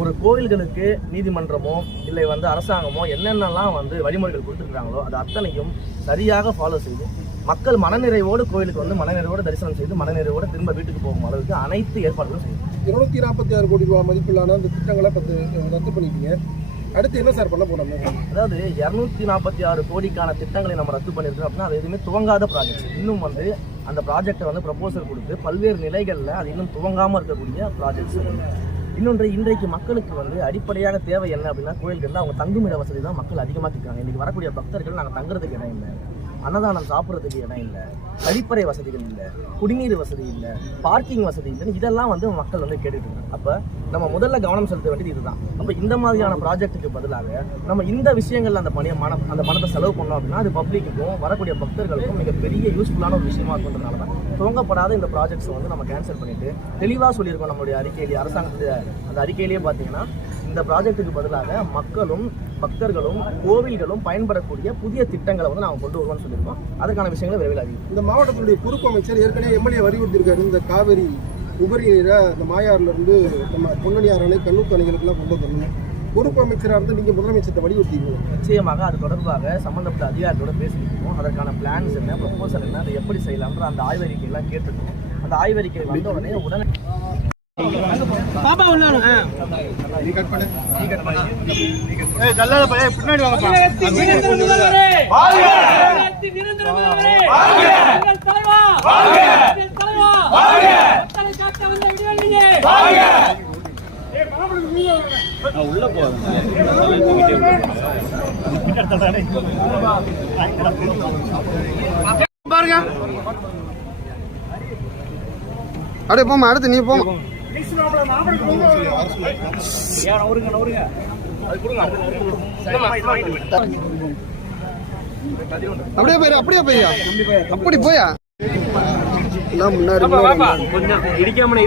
ஒரு கோவில்களுக்கு நீதிமன்றமோ இல்லை அரசாங்கமோ என்னென்னலாம் வழிமுறைகள் கொடுத்துருக்காங்களோ அது அத்தனையும் சரியாக ஃபாலோ செய்து மக்கள் மனநிறைவோடு கோவிலுக்கு மனநிறைவோடு தரிசனம் செய்து மனநிறைவோடு திரும்ப வீட்டுக்கு போகும் அளவுக்கு அனைத்து ஏற்பாடுகளும் செய்யும். 246 கோடி ரூபாய் மதிப்பிலான அந்த திட்டங்களை ரத்து பண்ணிட்டீங்க. அடுத்து என்ன சார் பண்ண போறோம்? அதாவது 246 கோடிக்கான திட்டங்களை நம்ம ரத்து பண்ணியிருக்கோம் அப்படின்னா அது எதுவுமே துவங்காத ப்ராஜெக்ட். இன்னும் அந்த ப்ராஜெக்டை ப்ரப்போசல் கொடுத்து பல்வேறு நிலைகளில் அது இன்னும் துவங்காமல் இருக்கக்கூடிய ப்ராஜெக்ட்ஸ். இன்னொன்று, இன்றைக்கு மக்களுக்கு அடிப்படையாக தேவை என்ன அப்படின்னா கோயில்களில் அவங்க தங்குமிட வசதி தான் மக்கள் அதிகமாக கேட்குறாங்க. இன்றைக்கி வரக்கூடிய பக்தர்கள் நாங்கள் தங்குறதுக்கு இடம் இல்லை, அன்னதானம் சாப்பிட்றதுக்கு இடம் இல்லை, கழிப்பறை வசதிகள் இல்லை, குடிநீர் வசதி இல்லை, பார்க்கிங் வசதி இல்லைன்னு இதெல்லாம் மக்கள் கேட்டுட்டு இருக்காங்க. அப்போ நம்ம முதல்ல கவனம் செலுத்த வேண்டியது இதுதான். நம்ம இந்த மாதிரியான ப்ராஜெக்ட்டுக்கு பதிலாக நம்ம இந்த விஷயங்கள்ல அந்த பணத்தை செலவு பண்ணோம் அப்படின்னா அது பப்ளிக்குக்கும் வரக்கூடிய பக்தர்களுக்கும் மிகப்பெரிய யூஸ்ஃபுல்லான ஒரு விஷயமா இருக்குன்றதுனால தான் துவங்கப்படாத இந்த ப்ராஜெக்ட்ஸ் நம்ம கேன்சல் பண்ணிட்டு தெளிவாக சொல்லியிருக்கோம் நம்மளுடைய அறிக்கையிலேயே. அரசாங்கத்துடைய அந்த அறிக்கையிலேயே பார்த்தீங்கன்னா இந்த ப்ராஜெக்ட்டுக்கு பதிலாக மக்களும் பக்தர்களும் கோவில்களும் பயன்படக்கூடிய புதிய திட்டங்களை நாங்கள் கொண்டு வருவோம்னு சொல்லியிருக்கோம். அதுக்கான விஷயங்களை விரைவில் அறிவிக்கும். இந்த மாவட்டத்தினுடைய பொறுப்பு அமைச்சர் ஏற்கனவே எம்எல்ஏ வலியுறுத்தியிருக்காரு, இந்த காவிரி உபரி நீரை இந்த மாயாறுல இருந்து நம்ம பொன்னணியார் அணை கண்ணூர் அணைகளுக்கெல்லாம் கொண்டு வரணும். பொறுப்பு அமைச்சராக இருந்து நீங்கள் முதலமைச்சர்கிட்ட வலியுறுத்திருக்கோம். நிச்சயமாக அது தொடர்பாக சம்பந்தப்பட்ட அதிகாரிகளோட பேசியிருக்கோம். அதற்கான பிளான்ஸ் என்ன, ப்ரப்போசல் என்ன, அதை எப்படி செய்யலாம்ன்ற அந்த ஆய்வறிக்கையெல்லாம் கேட்டுருக்கோம். அந்த ஆய்வறிக்கை வந்த உடனே பாப்பா உள்ளாரு நீ கட் பண்ணு ஏய் ஜல்லல பைய பின்னாடி வாங்கப்பா வாழ்க நிரந்தர முதல்வரே வாழ்க தலைவா வாழ்க தலைவா வாழ்க மக்களை காக்க வந்த விடுவல்லியே வாழ்க ஏய் மாமனுக்கு உள்ள பாருங்க அப்படியே போமா, அடுத்து நீ போமா. அப்படியே போயிரு, அப்படியே போய்யா, அப்படி போயா முன்னாடி இடிக்காம